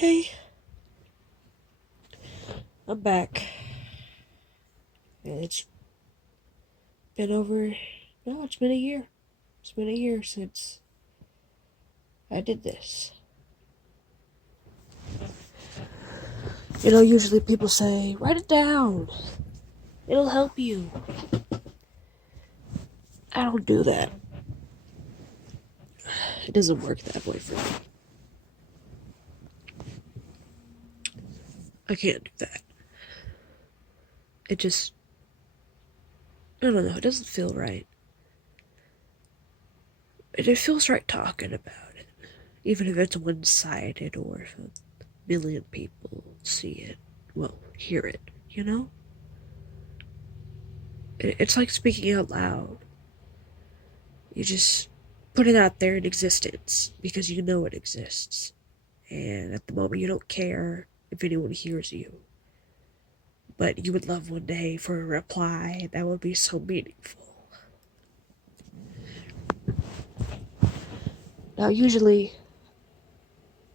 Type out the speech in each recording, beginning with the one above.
Hey, I'm back. It's been over. No, it's been a year. It's been a year since I did this. Usually people say, write it down. It'll help you. I don't do that. It doesn't work that way for me. I can't do that. It just. I don't know. It doesn't feel right. It feels right talking about it. Even if it's one sided or if a million people see it. Well, hear it, you know? It's like speaking out loud. You just put it out there in existence because you know it exists. And at the moment, you don't care if anyone hears you. But you would love one day for a reply that would be so meaningful. Now, usually,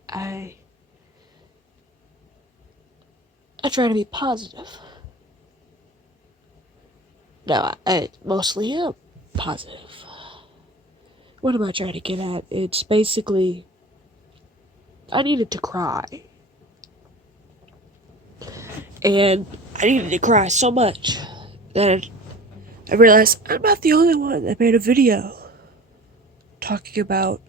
I I try to be positive. Now, I mostly am positive. What am I trying to get at? It's basically I needed to cry. And I needed to cry so much that I realized I'm not the only one that made a video talking about,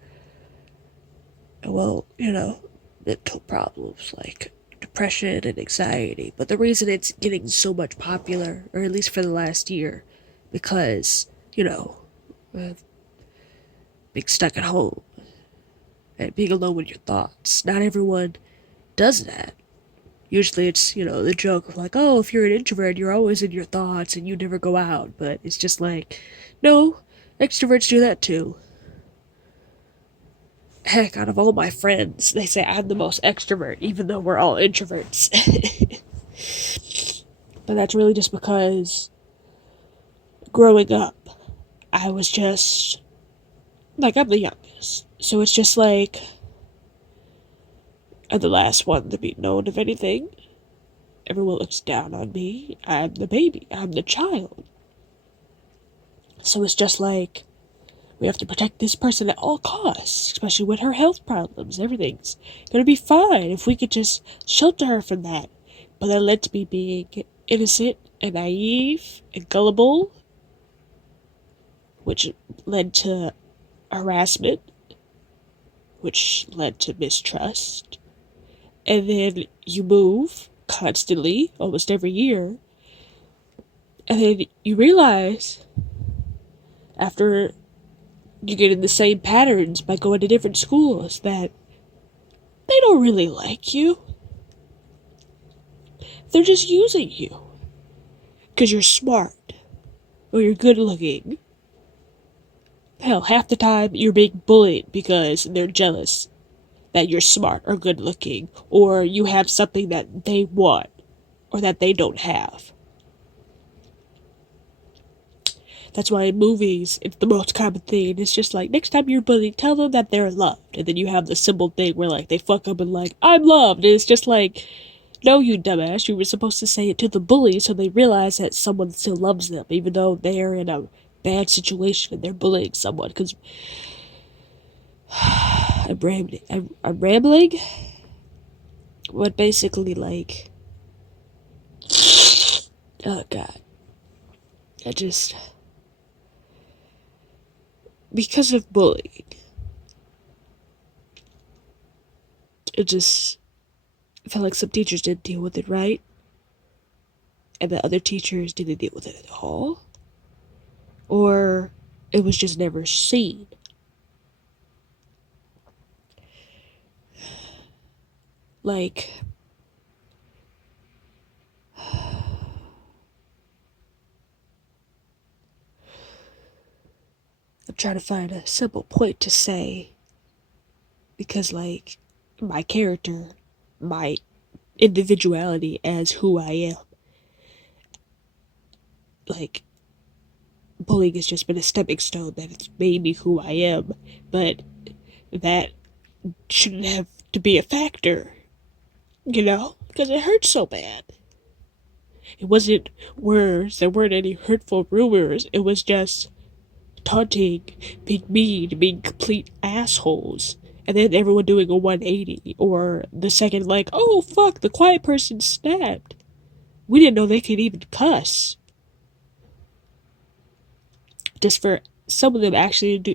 well, mental problems like depression and anxiety. But the reason it's getting so much popular, or at least for the last year, because, uh, being stuck at home and being alone with your thoughts. Not everyone does that. Usually it's, the joke of like, oh, if you're an introvert, you're always in your thoughts and you never go out. But it's just like, no, extroverts do that too. Heck, out of all my friends, they say I'm the most extrovert, even though we're all introverts. But that's really just because growing up, I was just, like, I'm the youngest. So it's just like, I'm the last one to be known of anything. Everyone looks down on me. I'm the baby. I'm the child. So it's just like, we have to protect this person at all costs, especially with her health problems. Everything's gonna be fine if we could just shelter her from that. But that led to me being innocent and naive and gullible, which led to harassment, which led to mistrust. And then you move constantly, almost every year, and then you realize after you get in the same patterns by going to different schools that they don't really like you. They're just using you. Because you're smart. Or you're good looking. Hell, half the time you're being bullied because they're jealous that you're smart or good looking. Or you have something that they want. Or that they don't have. That's why in movies, it's the most common thing. It's just like, next time you're bullied, tell them that they're loved. And then you have the symbol thing where, like, they fuck up and, like, I'm loved. And it's just like, no, you dumbass. You were supposed to say it to the bully so they realize that someone still loves them, even though they're in a bad situation and they're bullying someone. Because I'm rambling. I'm rambling? But basically, like, oh, God. I just... Because of bullying, it just felt like some teachers didn't deal with it right, and the other teachers didn't deal with it at all, or it was just never seen. Like, I'm trying to find a simple point to say, because, like, my character, my individuality as who I am, like, bullying has just been a stepping stone that it's made me who I am, but that shouldn't have to be a factor. because it hurt so bad. It wasn't words, there weren't any hurtful rumors, it was just taunting, being mean, being complete assholes. And then everyone doing a 180, or the second, like, oh fuck, the quiet person snapped. We didn't know they could even cuss. Just for some of them actually do,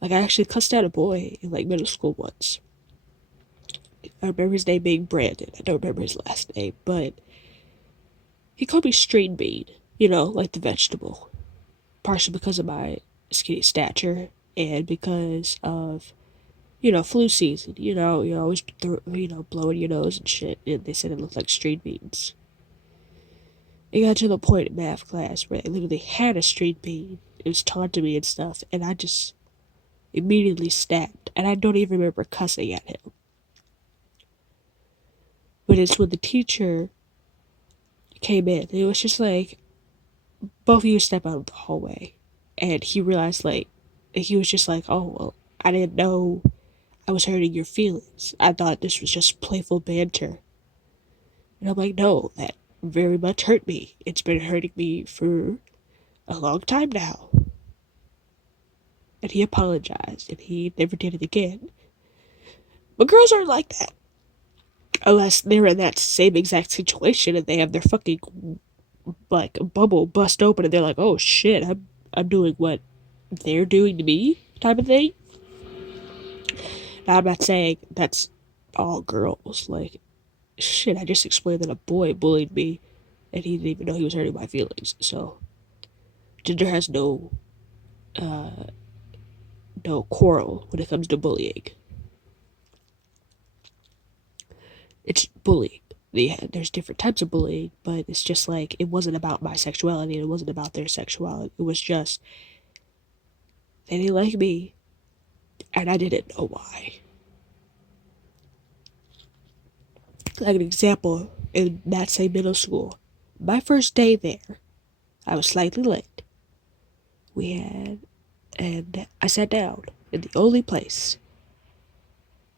like I actually cussed out a boy in like middle school once. I remember his name being Brandon. I don't remember his last name, but he called me string bean, like the vegetable. Partially because of my skinny stature and because of, flu season. You always, blowing your nose and shit. And they said it looked like string beans. It got to the point in math class where they literally had a string bean. It was taunting me and stuff, and I just immediately snapped. And I don't even remember cussing at him. But it's when the teacher came in, it was just like, both of you step out of the hallway. And he realized, like, he was just like, oh, well, I didn't know I was hurting your feelings. I thought this was just playful banter. And I'm like, no, that very much hurt me. It's been hurting me for a long time now. And he apologized, and he never did it again. But girls aren't like that. Unless they're in that same exact situation and they have their fucking, like, bubble bust open and they're like, oh shit, I'm doing what they're doing to me, type of thing. Now, I'm not saying that's all girls. Like, shit, I just explained that a boy bullied me and he didn't even know he was hurting my feelings. So, gender has no quarrel when it comes to bullying. It's bullying. There's different types of bullying, but it's just like, it wasn't about my sexuality, it wasn't about their sexuality. It was just, they didn't like me, and I didn't know why. Like an example, in that same middle school, my first day there, I was slightly late. And I sat down in the only place.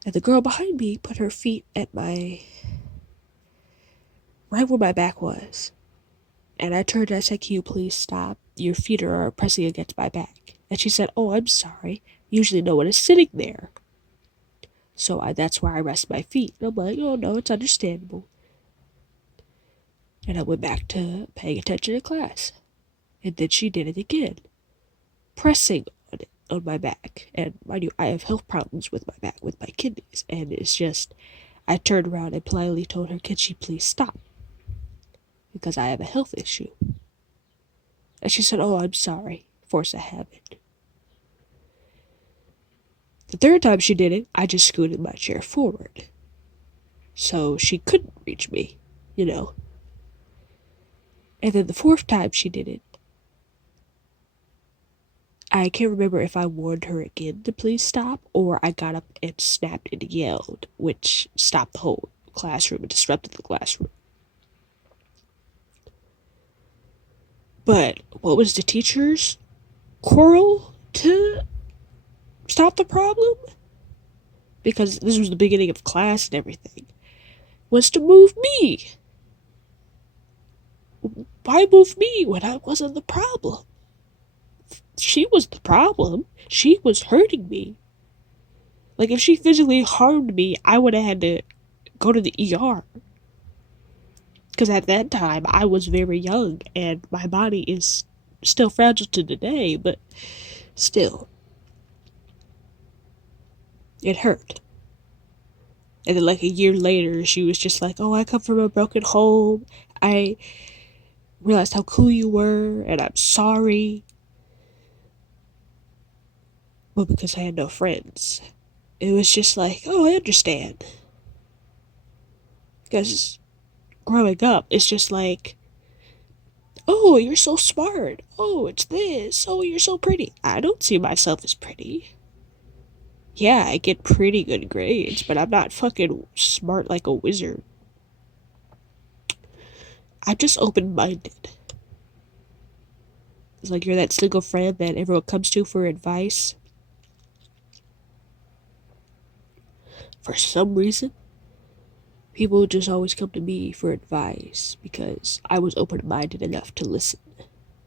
And the girl behind me put her feet right where my back was. And I turned and I said, can you please stop? Your feet are pressing against my back. And she said, oh, I'm sorry. Usually no one is sitting there. So that's where I rest my feet. And I'm like, oh no, it's understandable. And I went back to paying attention to class. And then she did it again. Pressing on my back. And mind you, I have health problems with my back, with my kidneys. And it's just, I turned around and politely told her, can she please stop? Because I have a health issue. And she said, oh, I'm sorry. Force of habit. The third time she did it, I just scooted my chair forward. So she couldn't reach me, And then the fourth time she did it, I can't remember if I warned her again to please stop, or I got up and snapped and yelled, which stopped the whole classroom and disrupted the classroom. But what was the teacher's quarrel to stop the problem? Because this was the beginning of class and everything. Was to move me. Why move me when I wasn't the problem? She was the problem. She was hurting me. Like, if she physically harmed me, I would have had to go to the ER. Because at that time, I was very young, and my body is still fragile to today, but still. It hurt. And then, like, a year later, she was just like, oh, I come from a broken home. I realized how cool you were, and I'm sorry. Well, because I had no friends. It was just like, oh, I understand. Because growing up, it's just like, oh, you're so smart. Oh, it's this. Oh, you're so pretty. I don't see myself as pretty. Yeah, I get pretty good grades, but I'm not fucking smart like a wizard. I'm just open-minded. It's like you're that single friend that everyone comes to for advice. For some reason, people just always come to me for advice because I was open minded enough to listen.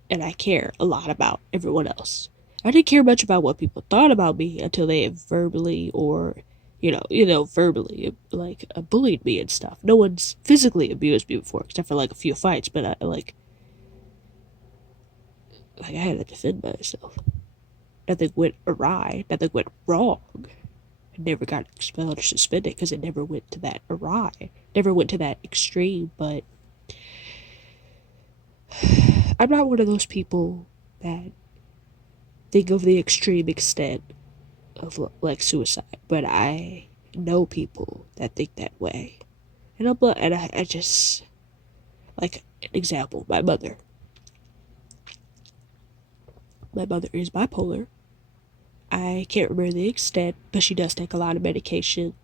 And I care a lot about everyone else. I didn't care much about what people thought about me until they verbally or verbally like bullied me and stuff. No one's physically abused me before, except for like a few fights. But I had to defend myself. Nothing went awry. Nothing went wrong. I never got expelled or suspended because it never went to that awry. Never went to that extreme. But I'm not one of those people that think of the extreme extent of like suicide, but I know people that think that way, and I just like an example. My mother is bipolar. I can't remember the extent, but she does take a lot of medication,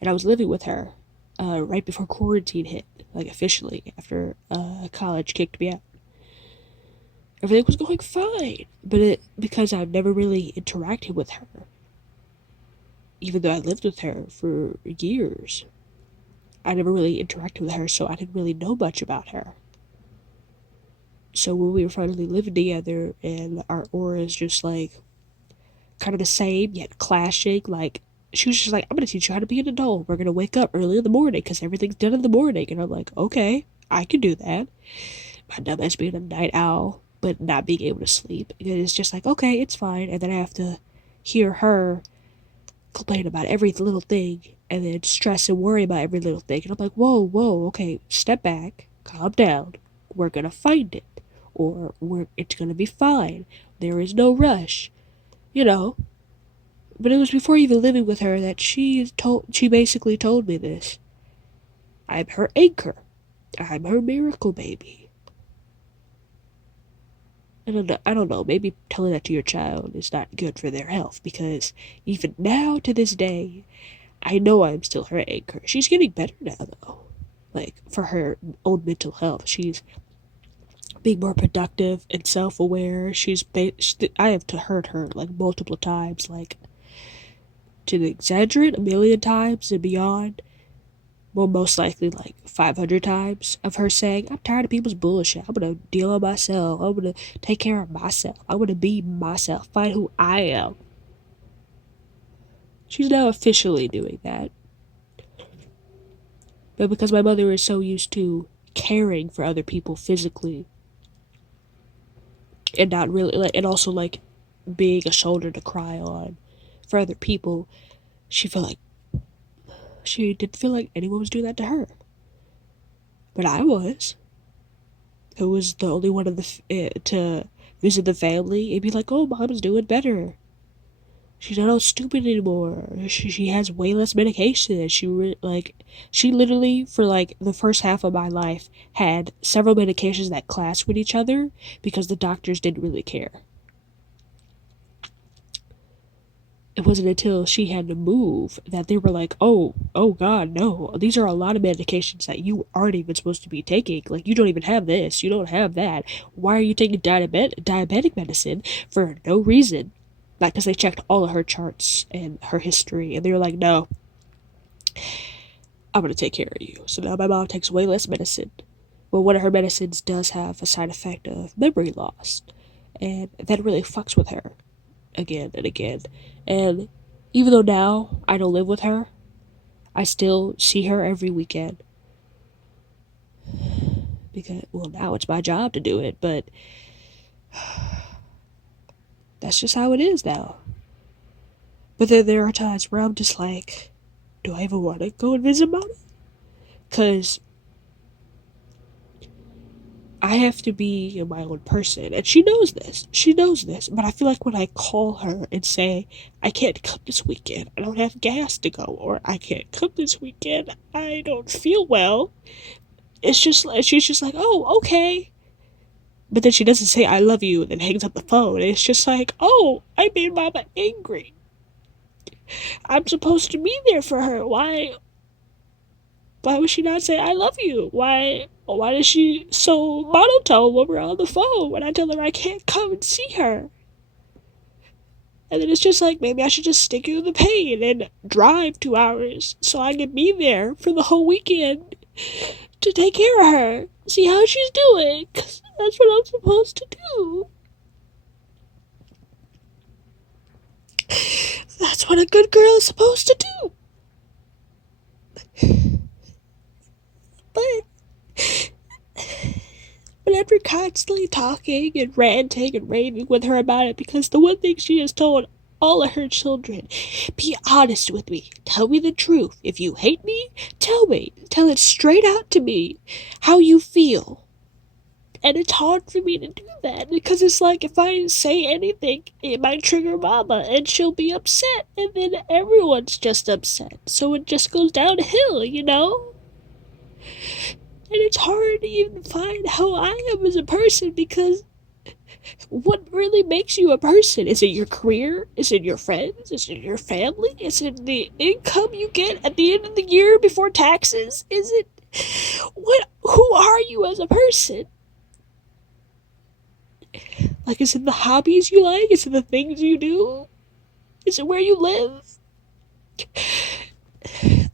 and I was living with her right before quarantine hit, like officially after college kicked me out. Everything was going fine, but because I've never really interacted with her, even though I lived with her for years, I never really interacted with her, so I didn't really know much about her. So when we were finally living together and our auras just like kind of the same yet clashing, like she was just like, I'm gonna teach you how to be an adult. We're gonna wake up early in the morning because everything's done in the morning. And I'm like, okay, I can do that. My dumbass being a night owl, but not being able to sleep. And it's just like, okay, it's fine. And then I have to hear her complain about every little thing and then stress and worry about every little thing. And I'm like, whoa, okay, step back, calm down. We're gonna find it. Or it's gonna be fine. There is no rush. You know. But it was before even living with her that she basically told me this. I'm her anchor. I'm her miracle baby. I don't know, maybe telling that to your child is not good for their health because even now to this day, I know I'm still her anchor. She's getting better now though. Like for her own mental health, she's being more productive and self-aware. I have heard her like multiple times, like to exaggerate, 1,000,000 times and beyond. Well, most likely like 500 times of her saying, I'm tired of people's bullshit. I'm gonna deal with myself. I'm gonna take care of myself. I'm gonna be myself. Find who I am. She's now officially doing that. But because my mother is so used to caring for other people physically and not really like, and also like being a shoulder to cry on for other people, she felt like she didn't feel like anyone was doing that to her. But I was. I was the only one to visit the family and be like, oh, mom's doing better. She's not all stupid anymore. She has way less medication. She literally for like the first half of my life had several medications that clashed with each other because the doctors didn't really care. It wasn't until she had to move that they were like, oh God, no, these are a lot of medications that you aren't even supposed to be taking. Like, you don't even have this, you don't have that. Why are you taking diabetic medicine for no reason? Like, because they checked all of her charts and her history, and they were like, no, I'm gonna take care of you. So now my mom takes way less medicine. But one of her medicines does have a side effect of memory loss, and that really fucks with her again and again. And even though now I don't live with her, I still see her every weekend. Because, well, now it's my job to do it, but that's just how it is now. But then there are times where I'm just like, do I even want to go and visit mommy? Because I have to be my own person. And she knows this. She knows this. But I feel like when I call her and say, I can't come this weekend, I don't have gas to go, or I can't come this weekend, I don't feel well, it's just like, she's just like, oh, okay. But then she doesn't say, I love you, and then hangs up the phone. It's just like, oh, I made mama angry. I'm supposed to be there for her. Why would she not say I love you? Why is she so monotone when we're on the phone when I tell her I can't come and see her? And then it's just like, maybe I should just stick it in the pain and drive 2 hours so I can be there for the whole weekend to take care of her, see how she's doing, 'cause that's what I'm supposed to do. That's what a good girl is supposed to do. But after constantly talking and ranting and raving with her about it, because the one thing she has told all of her children, be honest with me, tell me the truth. If you hate me, tell me. Tell it straight out to me how you feel. And it's hard for me to do that because it's like if I say anything, it might trigger mama and she'll be upset, and then everyone's just upset. So it just goes downhill, you know? And it's hard to even find how I am as a person because what really makes you a person? Is it your career? Is it your friends? Is it your family? Is it the income you get at the end of the year before taxes? Is it what? Who are you as a person? Like, is it the hobbies you like? Is it the things you do? Is it where you live?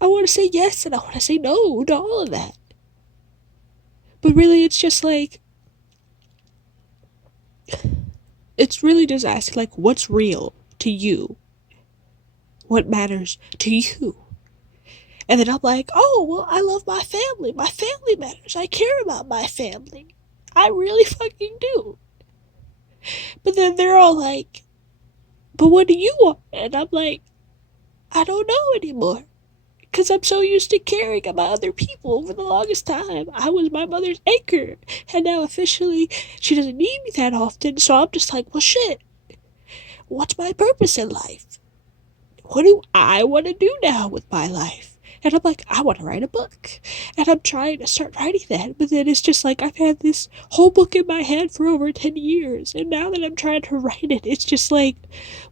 I want to say yes and I want to say no to all of that. But really, it's just like, it's really just asking, like, what's real to you? What matters to you? And then I'm like, oh, well, I love my family. My family matters. I care about my family. I really fucking do. But then they're all like, but what do you want? And I'm like, I don't know anymore. Because I'm so used to caring about other people for the longest time. I was my mother's anchor. And now officially, she doesn't need me that often. So I'm just like, well, shit. What's my purpose in life? What do I want to do now with my life? And I'm like, I want to write a book. And I'm trying to start writing that. But then it's just like, I've had this whole book in my head for over 10 years. And now that I'm trying to write it, it's just like,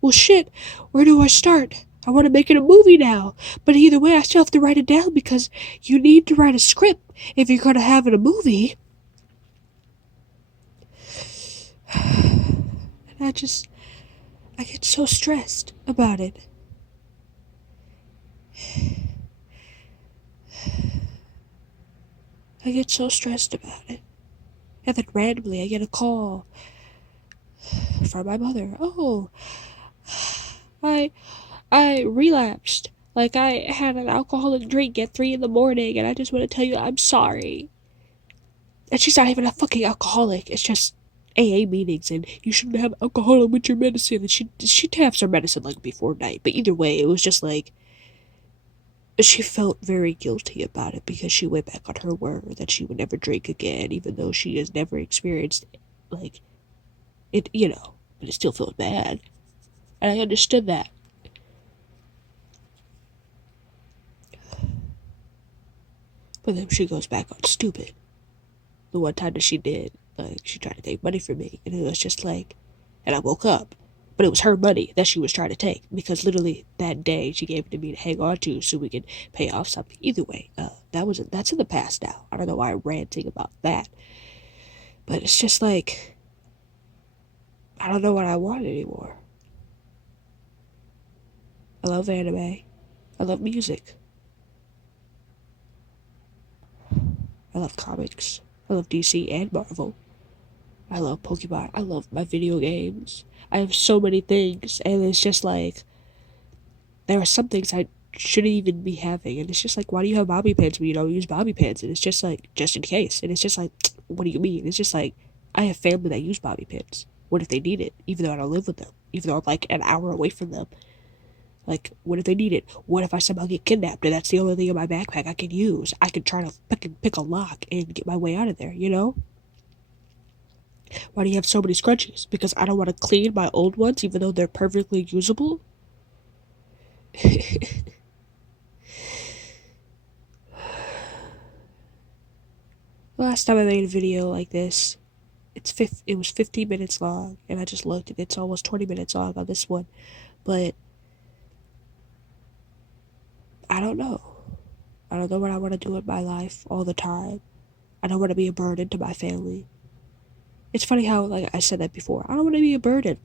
well, shit, where do I start? I want to make it a movie now. But either way, I still have to write it down because you need to write a script if you're going to have it a movie. And I get so stressed about it. I get so stressed about it. And then randomly I get a call from my mother. Oh, I relapsed. Like, I had an alcoholic drink at 3 in the morning, and I just want to tell you I'm sorry. And she's not even a fucking alcoholic. It's just AA meetings, and you shouldn't have alcohol with your medicine. And she taps her medicine like before night. But either way, it was just like, she felt very guilty about it because she went back on her word that she would never drink again, even though she has never experienced, like, it, you know, but it still felt bad. And I understood that. But then she goes back on stupid. The one time that she did, like, she tried to take money from me, and it was just like, and I woke up, but it was her money that she was trying to take, because literally that day she gave it to me to hang on to so we could pay off something. Either way, that's in the past now. I don't know why I'm ranting about that, but it's just like, I don't know what I want anymore. I love anime. I love music. I love comics. I love DC and Marvel. I love Pokemon. I love my video games. I have so many things, and it's just like, there are some things I shouldn't even be having, and it's just like, why do you have bobby pins when you don't use bobby pins? And it's just like, just in case. And it's just like, what do you mean? It's just like, I have family that use bobby pins. What if they need it? Even though I don't live with them. Even though I'm like an hour away from them. Like, what if they need it? What if I somehow get kidnapped and that's the only thing in my backpack I can use? I can try to pick a lock and get my way out of there, you know? Why do you have so many scrunchies? Because I don't want to clean my old ones even though they're perfectly usable? Last time I made a video like this, it was 15 minutes long, and I just looked and it's almost 20 minutes long on this one. But I don't know. I don't know what I want to do with my life all the time. I don't want to be a burden to my family. It's funny how, like I said that before, I don't want to be a burden.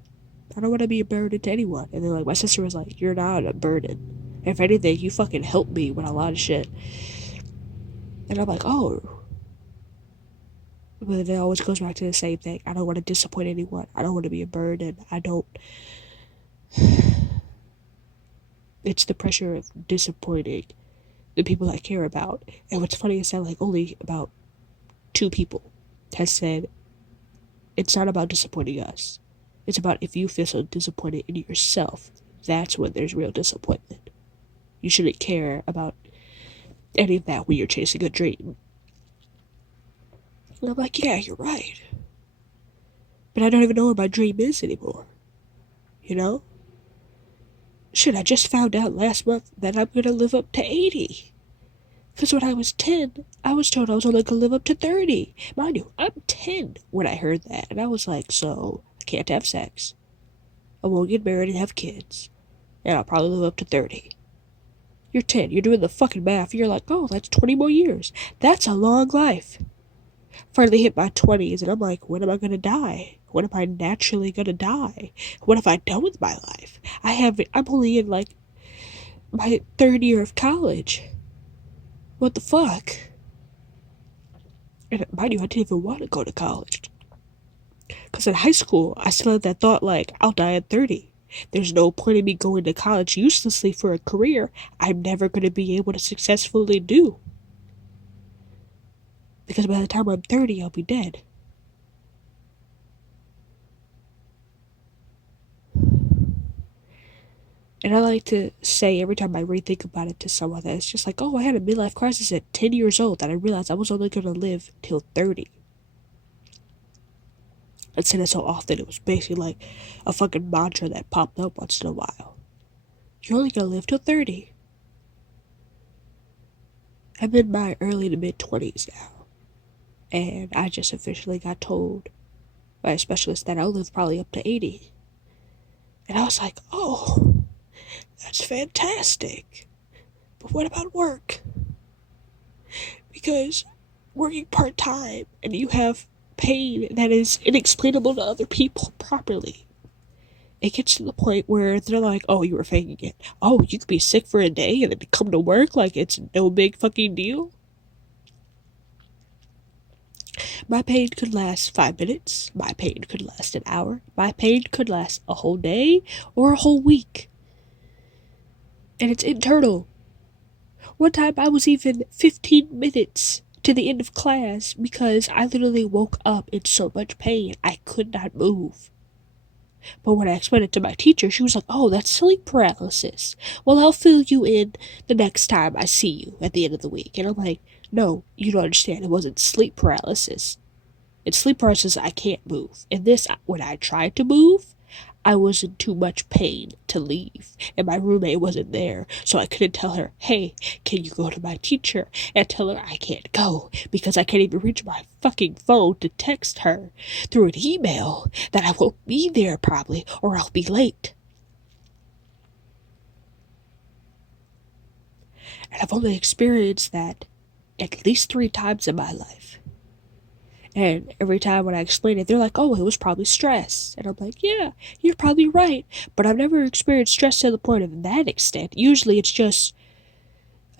I don't want to be a burden to anyone. And then like my sister was like, you're not a burden. If anything, you fucking help me with a lot of shit. And I'm like, oh. But it always goes back to the same thing. I don't want to disappoint anyone. I don't want to be a burden. I don't. It's the pressure of disappointing the people I care about. And what's funny is that like only about 2 people has said it's not about disappointing us. It's about if you feel so disappointed in yourself, that's when there's real disappointment. You shouldn't care about any of that when you're chasing a dream. And I'm like, yeah, you're right. But I don't even know where my dream is anymore. You know? Shit, I just found out last month that I'm gonna live up to 80. Because when I was 10, I was told I was only gonna live up to 30. Mind you, I'm 10 when I heard that. And I was like, so, I can't have sex. I won't get married and have kids. And I'll probably live up to 30. You're 10. You're doing the fucking math. You're like, oh, that's 20 more years. That's a long life. Finally hit my 20s, and I'm like, when am I gonna die? When am I naturally gonna die? What have I done with my life? I'm only in, like, my 3rd year of college. What the fuck? And mind you, I didn't even want to go to college. Because in high school, I still had that thought, like, I'll die at 30. There's no point in me going to college uselessly for a career I'm never going to be able to successfully do. Because by the time I'm 30, I'll be dead. And I like to say every time I rethink about it to someone that it's just like, oh, I had a midlife crisis at 10 years old that I realized I was only going to live till 30. I said it so often, it was basically like a fucking mantra that popped up once in a while. You're only going to live till 30. I'm in my early to mid 20s now. And I just officially got told by a specialist that I'll live probably up to 80. And I was like, oh, that's fantastic. But what about work? Because working part-time and you have pain that is inexplainable to other people properly, it gets to the point where they're like, oh, you were faking it. Oh, you could be sick for a day and then come to work like it's no big fucking deal. My pain could last 5 minutes. My pain could last an hour. My pain could last a whole day or a whole week. And it's internal. One time I was even 15 minutes to the end of class because I literally woke up in so much pain I could not move. But when I explained it to my teacher, she was like, oh, that's sleep paralysis. Well, I'll fill you in the next time I see you at the end of the week. And I'm like, no, you don't understand. It wasn't sleep paralysis. It's sleep paralysis. I can't move. And this, when I tried to move, I was in too much pain to leave, and my roommate wasn't there, so I couldn't tell her, hey, can you go to my teacher and tell her I can't go, because I can't even reach my fucking phone to text her through an email that I won't be there probably, or I'll be late. And I've only experienced that at least 3 times in my life. And every time when I explain it, they're like, oh, it was probably stress. And I'm like, yeah, you're probably right. But I've never experienced stress to the point of that extent. Usually it's just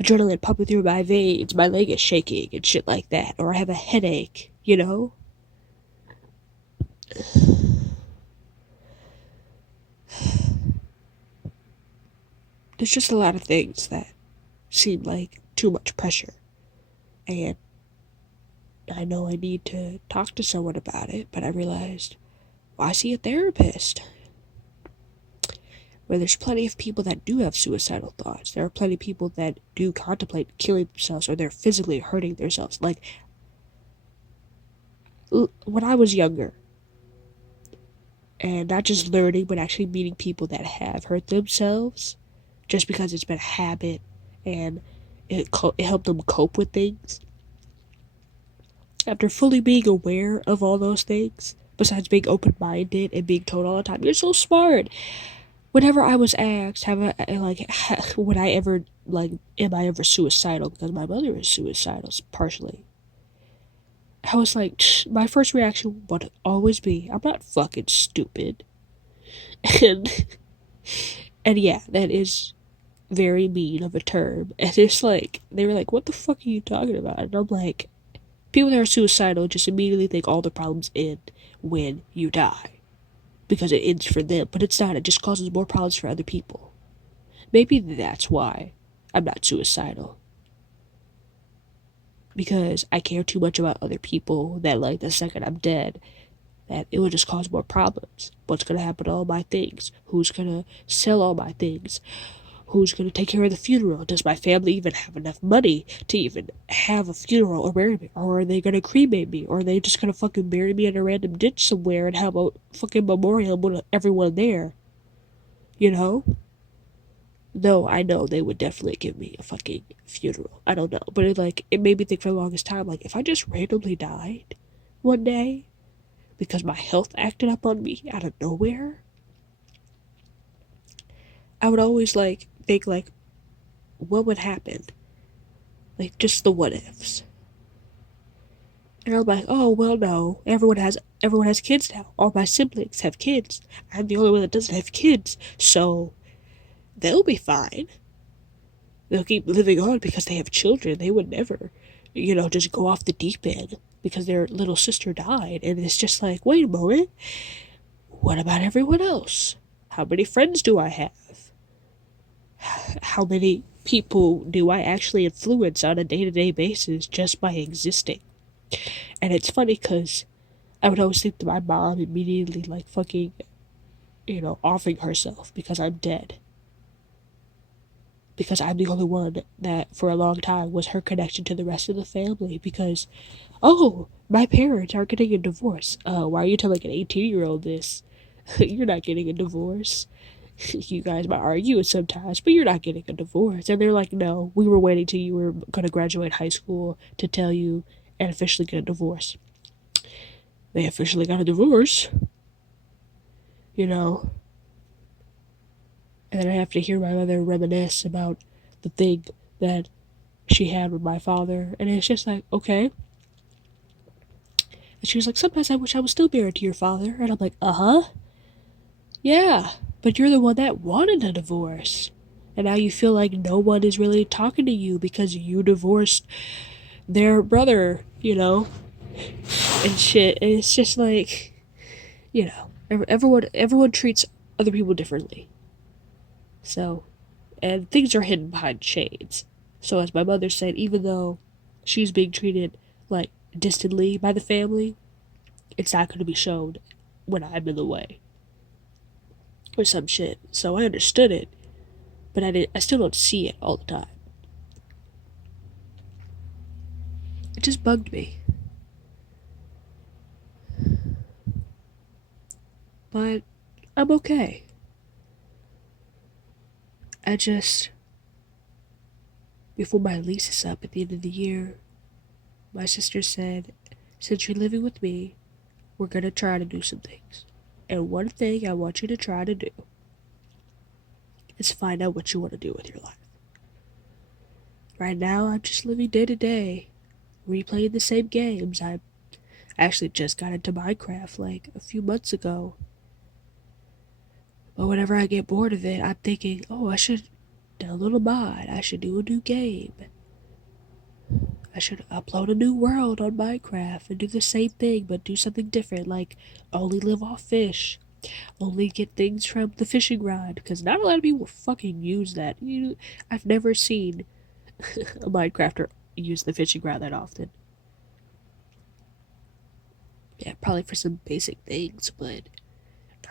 adrenaline pumping through my veins, my leg is shaking and shit like that. Or I have a headache, you know? There's just a lot of things that seem like too much pressure. And I know I need to talk to someone about it, but I realized, why see a therapist? Where there's plenty of people that do have suicidal thoughts. There are plenty of people that do contemplate killing themselves or they're physically hurting themselves. Like, when I was younger, and not just learning, but actually meeting people that have hurt themselves, just because it's been a habit and it helped them cope with things. After fully being aware of all those things, besides being open-minded and being told all the time, you're so smart. Whenever I was asked, would I ever, am I ever suicidal? Because my mother is suicidal, partially. I was like, my first reaction would always be, I'm not fucking stupid. And and yeah, that is very mean of a term. And it's like they were like, "What the fuck are you talking about?" And I'm like, people that are suicidal just immediately think all the problems end when you die because it ends for them, but it's not. It just causes more problems for other people. Maybe that's why I'm not suicidal, because I care too much about other people that like the second I'm dead, that it will just cause more problems. What's gonna happen to all my things? Who's gonna sell all my things? Who's gonna take care of the funeral? Does my family even have enough money to even have a funeral or bury me? Or are they gonna cremate me? Or are they just gonna fucking bury me in a random ditch somewhere and have a fucking memorial with everyone there? You know? No, I know they would definitely give me a fucking funeral. I don't know. But it made me think for the longest time, like, if I just randomly died one day because my health acted up on me out of nowhere, I would always, like, think, like, what would happen? Like, just the what ifs. And I'm like, oh, well, no. Everyone has kids now. All my siblings have kids. I'm the only one that doesn't have kids. So, they'll be fine. They'll keep living on because they have children. They would never, just go off the deep end because their little sister died. And it's just like, wait a moment. What about everyone else? How many friends do I have? How many people do I actually influence on a day-to-day basis just by existing? And it's funny because I would always think that my mom immediately, like, fucking, offing herself because I'm dead. Because I'm the only one that, for a long time, was her connection to the rest of the family. Because, oh, my parents are getting a divorce. Why are you telling an 18-year-old this? You're not getting a divorce. You guys might argue it sometimes, but you're not getting a divorce. And they're like, no, we were waiting till you were going to graduate high school to tell you and officially get a divorce. They officially got a divorce, you know. And then I have to hear my mother reminisce about the thing that she had with my father. And it's just like, okay. And she was like, sometimes I wish I was still married to your father. And I'm like, uh-huh. Yeah, but you're the one that wanted a divorce. And now you feel like no one is really talking to you because you divorced their brother, and shit. And it's just like, everyone treats other people differently. So, and things are hidden behind shades. So, as my mother said, even though she's being treated like distantly by the family, it's not going to be shown when I'm in the way or some shit. So I understood it, but I still don't see it all the time. It just bugged me. But I'm okay. I just, before my lease is up at the end of the year, my sister said, since you're living with me, we're gonna try to do some things. And one thing I want you to try to do is find out what you want to do with your life. Right now, I'm just living day to day, replaying the same games. I actually just got into Minecraft like a few months ago. But whenever I get bored of it, I'm thinking, oh, I should download a mod. I should do a new game. I should upload a new world on Minecraft and do the same thing, but do something different, like only live off fish, only get things from the fishing rod, because not a lot of people fucking use that. I've never seen a Minecrafter use the fishing rod that often. Yeah, probably for some basic things, but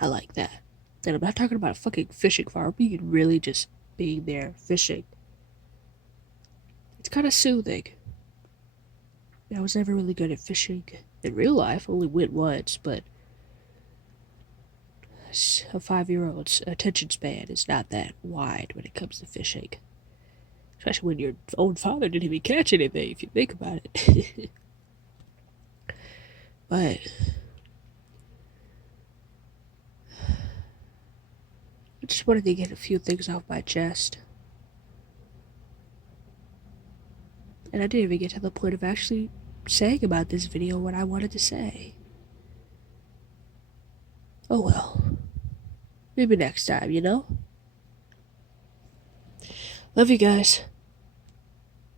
I like that. And I'm not talking about a fucking fishing farm. You can really just being there fishing. It's kind of soothing. I was never really good at fishing in real life. Only went once, but a 5-year-old's attention span is not that wide when it comes to fishing. Especially when your own father didn't even catch anything, if you think about it. But I just wanted to get a few things off my chest. And I didn't even get to the point of actually saying about this video what I wanted to say. Oh well. Maybe next time, you know? Love you guys.